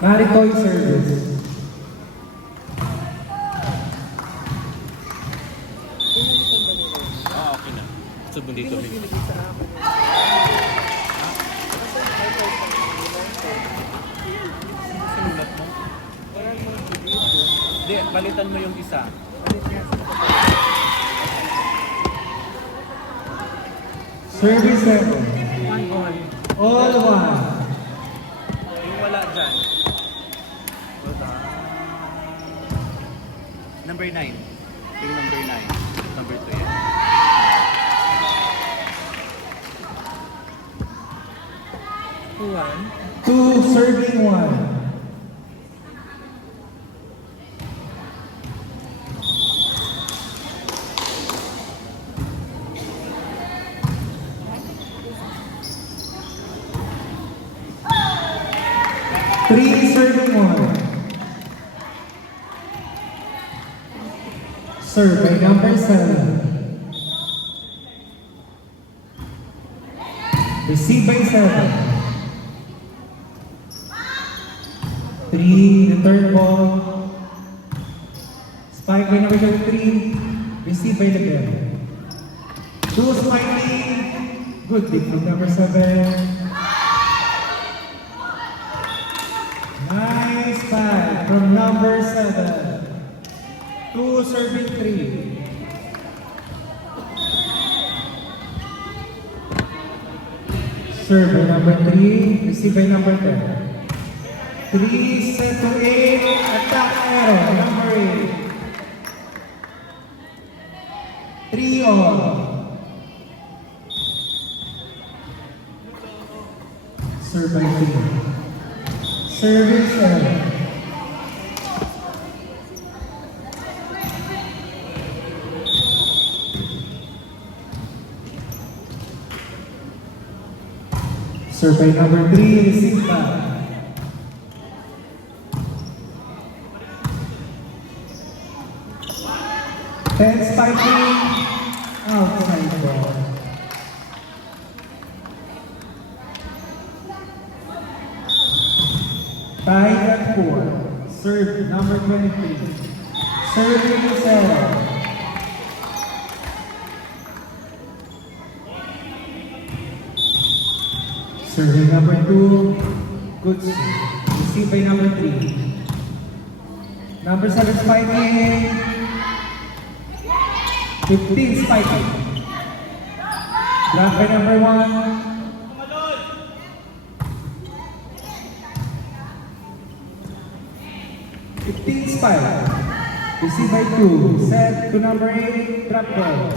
Maritoy service. Okay na. Gusto mo dito. Sinulat mo? Hindi, balitan mo yung isa. Service 7. All one. Yung wala dyan. Wala. Number 9. Yung number 9. Number 2 yan. One. 2 serving 1. Three serving 1. Survey number 7. Receive by 7. 3, return ball. Spike by number 3. Receive by the bell. 2 spiking. Good hit from number 7. Nice spike from number 7. 2 serving 3. Serve by number 3. Receive by number 10. 3 set to 8. Attack arrow. Number 8. 3 all. Serve by 3. Service error. Serve by number 3. Receive back. 10 spiking, outside ball. Tied at 4. Serve number 23. Serving the 7. Serving number 2. Good serve. Receive by number 3. Number 7 spiking. 15 spiking. Block by number 1. 15 spike. Receive by 2. Set to number 8. Drop ball.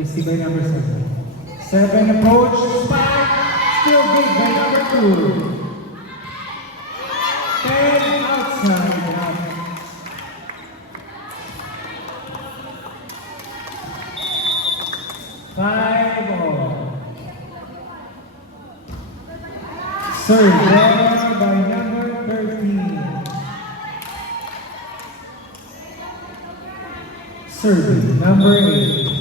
Receive by number 7. 7 approach. Spike. Still big by number 2. 10 outside. 5 all. Serve by number 13. Serving number 8.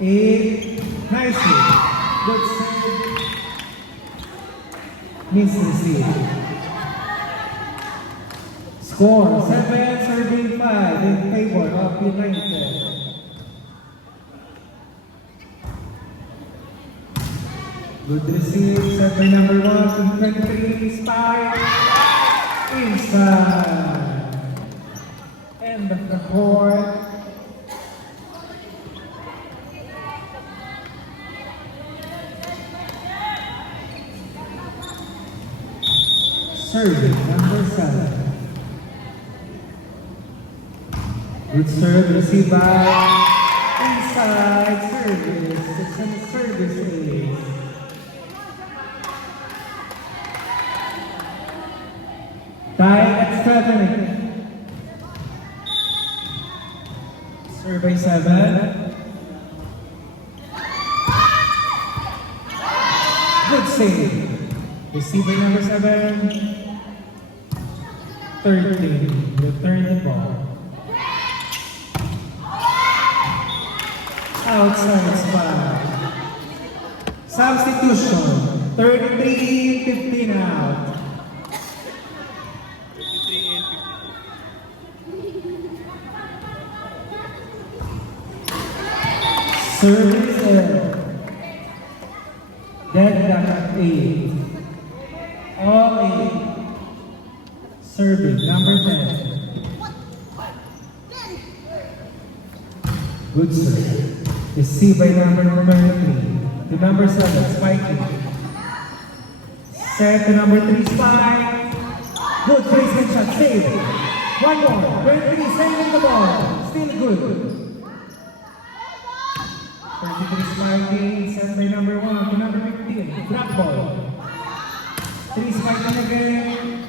8. Nicely. Good serve. Miss receive. Score 7, serving 5 in favor of United. Good receive, set by number 1 to 23, spike, inside. End of the court. Serving number 7. Good serve, receive by inside service. It's a service ace. Tied at 7. Serve by 7. Good save. Receive by number 7. 13. Return the ball. Outside spot. Substitution. 33-15 out. 33 and 52. Service deadlock at 8. All 8. Serving number 10. Good serve. Received by number 33. To number 7, spiking. Set to number 3, spike. Good placement shot, save. One more. 23, saving the ball. Still good. 33 spiking, set by number 1 to number 15. Drop ball. 3 spiking again.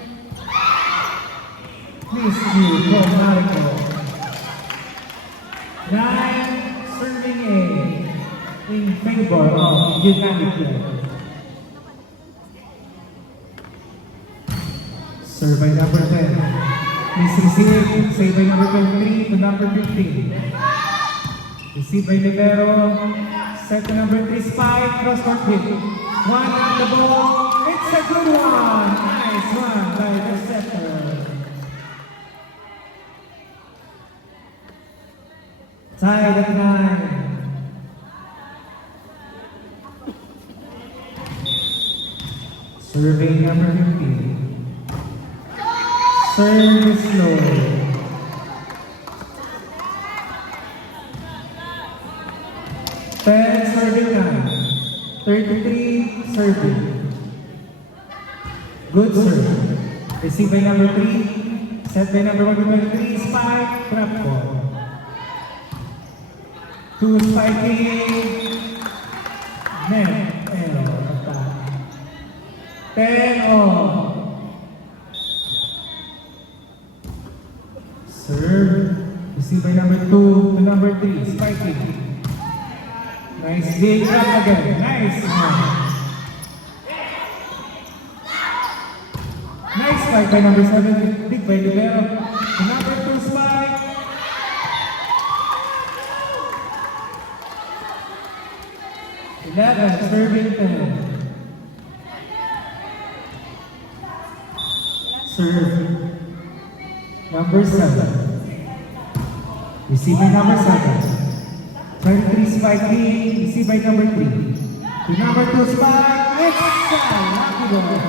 Miscue from Marco. 9 serving A in favor of United. Serve by number 10. Miss receive, save by number 23 to number 15. Receive by Libero, set to number 3, spike, cross-court hit. 1 on the ball, it's a good one! Nice one by the setter. Tied at 9. Serving number 15. Serve slow. 10 serving 9. 33 serving. Good serve. Receive by number 3. Set by number 123. Spike. Trap ball. 2 spiking. Net. Attack. 10 all. Serve. Receive by number 2 to number 3. Spiking. Nice big up again. Nice one. Nice spike by number 7. Big by Libero. The number 2 spike. Serving 10. Serve. Number 7. Receive by number 7. 23 spiking, received by number 3. To number 2 spike, it's a lucky ball.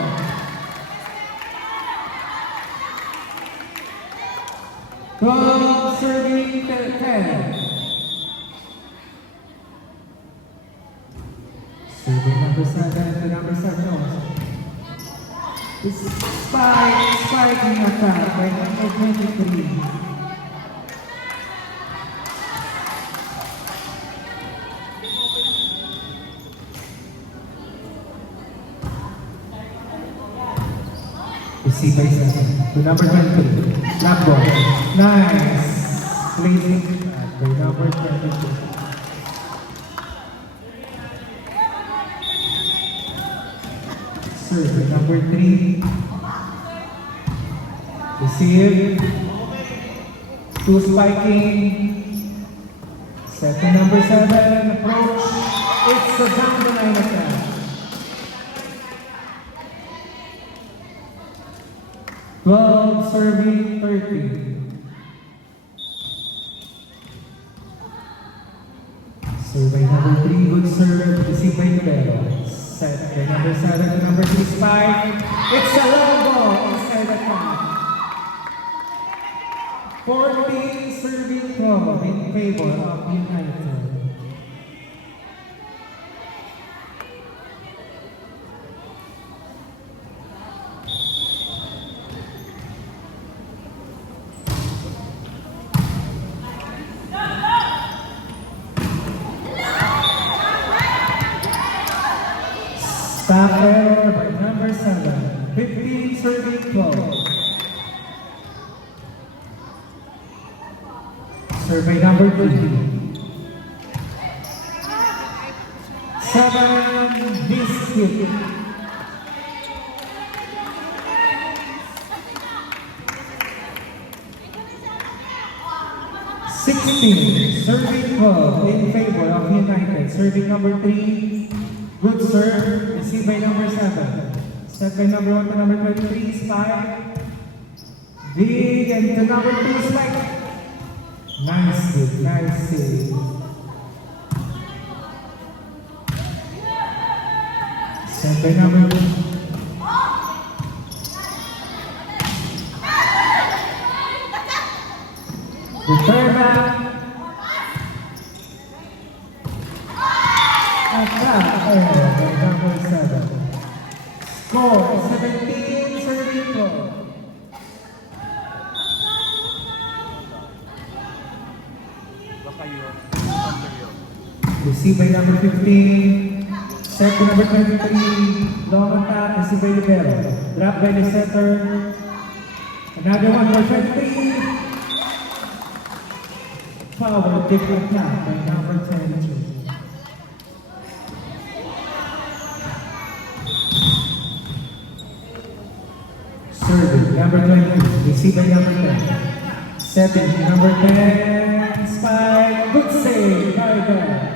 Twelve serving 10. Serving number 7 to number 7 also. It's spiking attack by number 23. Received by 7 to number 20. Black ball. Nice. Placing by number 22. Serve by number 3. Receive. 2 spiking. Set to number 7. Approach. It's a down the line attack. 12 serving 30. Serve by number 3, good serve, received by Libero. Set by number 7 to number 3, spike. It's a long ball inside the top. 14 serving 12 in favor of United. Stop error by number 7. 15 serving 12. Serve by number 3. 7 biscuit. 16 serving 12 in favor of United. Serving number 3. Good serve. Received by number 7. Set by number 1 to number 23. Spike. Big and to number 2. Spike. Nice save. Nice save. Set by number 2. Return back. Attack by number 7. Score 17-34. Baka yun. Under yun. Received by number 15. Set to number 23. Long attack. Received by Libero. Drop by the setter. Another one for 23. Power kick attack by number 22. Serving number 20. Received by number 10. Setting number 10. Spike. Good save by them.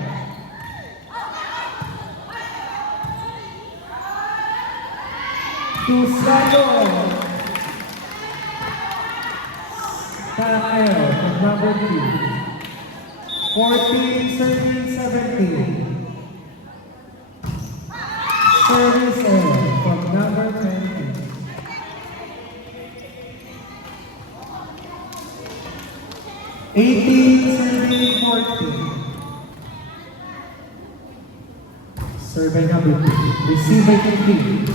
To Sato. Tayo from number 2. 14, serving 17. Service error from number 20. 18, serving 14. Serve by number 2. Receive by 15.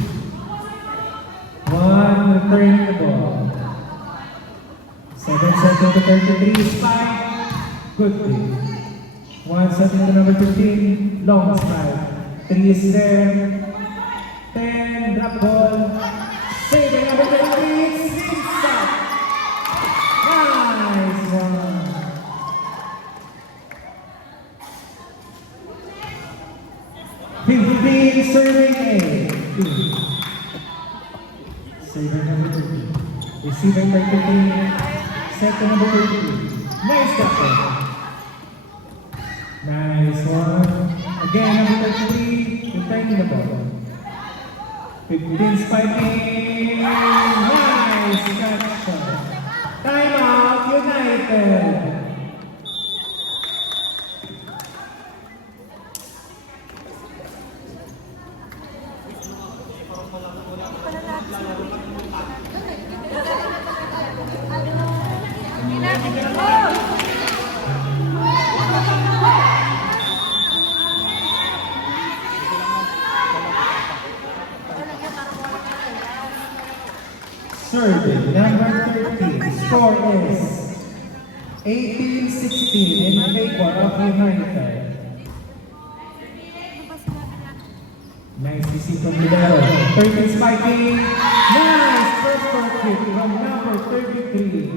1, returning the ball. 7 second to 33. Spike. Good play. 1 second to number 15. Long spike. 3 is there. 10. Drop ball. Save by number 33. 6 stop. Nice one. 15, serving 8. Save by number 13. Receiving by 15. Set to number 33. Nice tackle. Nice one. Again, number 33. Returning the ball. 15 spiking. Nice catch. Timeout, United. Serving number 13. Score is 18-16 in favor of United. Nice receive from Libero. 13 spiking. Nice first goal kick from number 33.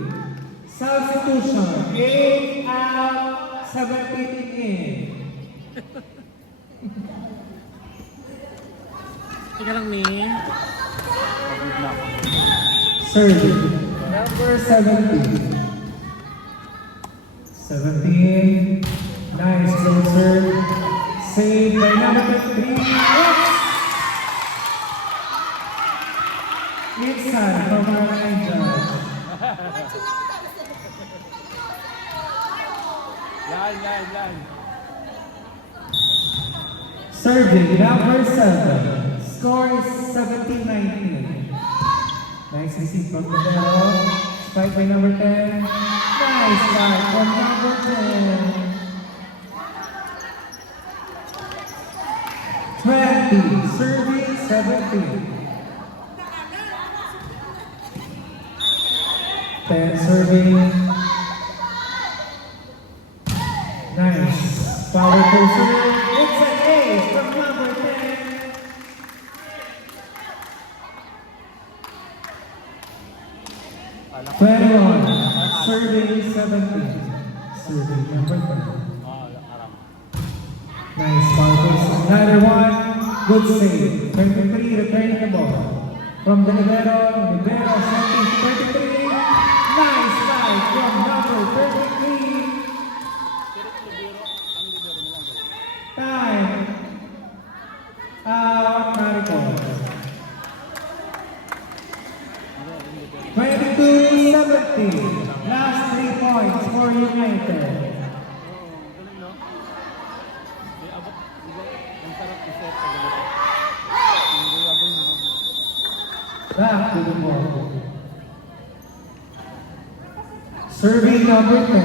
Substitution. 8 out, 17 in. Ika lang, Mi. Pagod na ako. Serving number 17. 17. Nice goal serve. Saved by number 53. Inside from our line judge. Yan. Serving number 7. Score is 17-19. Nice receive from Libero. Spike by number 10. Nice spike from number 10. 20. Serving 17. 10 serving. Nice. Powerful serve. It's an ace from number 10. Alam ko. 21. Serving 17. Serving number 10. Aram. Nice powerful serve. Another one. Good save. 23 returning the ball. From the Libero. Libero setting 33. Nice slide from number 33. Time. Reset sa ganito. Hindi abang mo. Back to the ball. Serving number 10.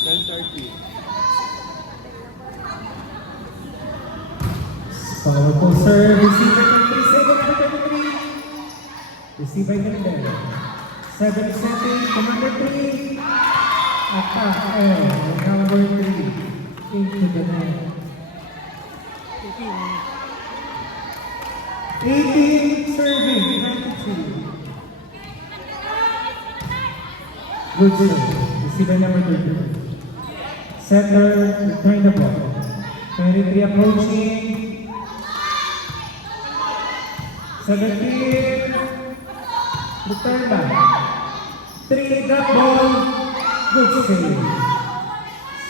10:30. Powerful serve. Receive by number 33. Receive by number 7 setting to number 3. Attack number 3 into the net. 18 serving 92. Good serve. Receive by number 30. Setter, return the ball. 23 approaching. 17. Return back. 3 drop ball. Good save.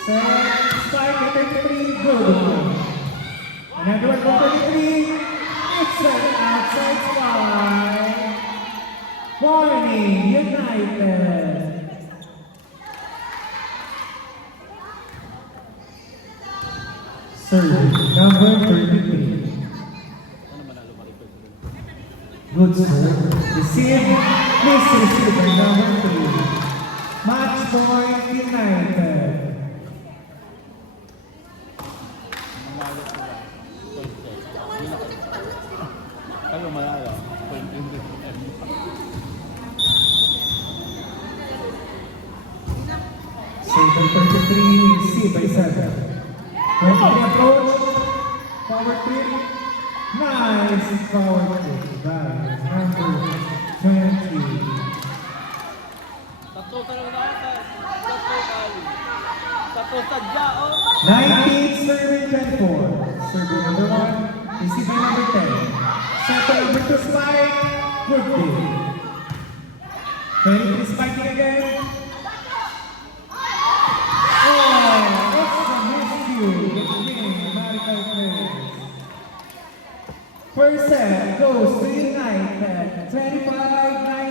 7 spike at 33. Good one. Another one from 33. It's an outside spike. Warning, United. Serve number 33. Ano manalo marito? Good serve. Receive. Please receive by number 3. Match point United. Manalo sila. Hindi na kayo. Kayo manalo. Save by 33. Receive by 7. 23 approach. Power 3. Nice power 3. By number 20. Sa total na ako. Sa total. Sa total dya, oh. 19 serving 10-4. Serving number 1. Receive by number 10. Set by number 2 spike. Good day. 23 spiking again. Oh, it's a miscue. Game, Marical Players. First set goes to United. 25-19.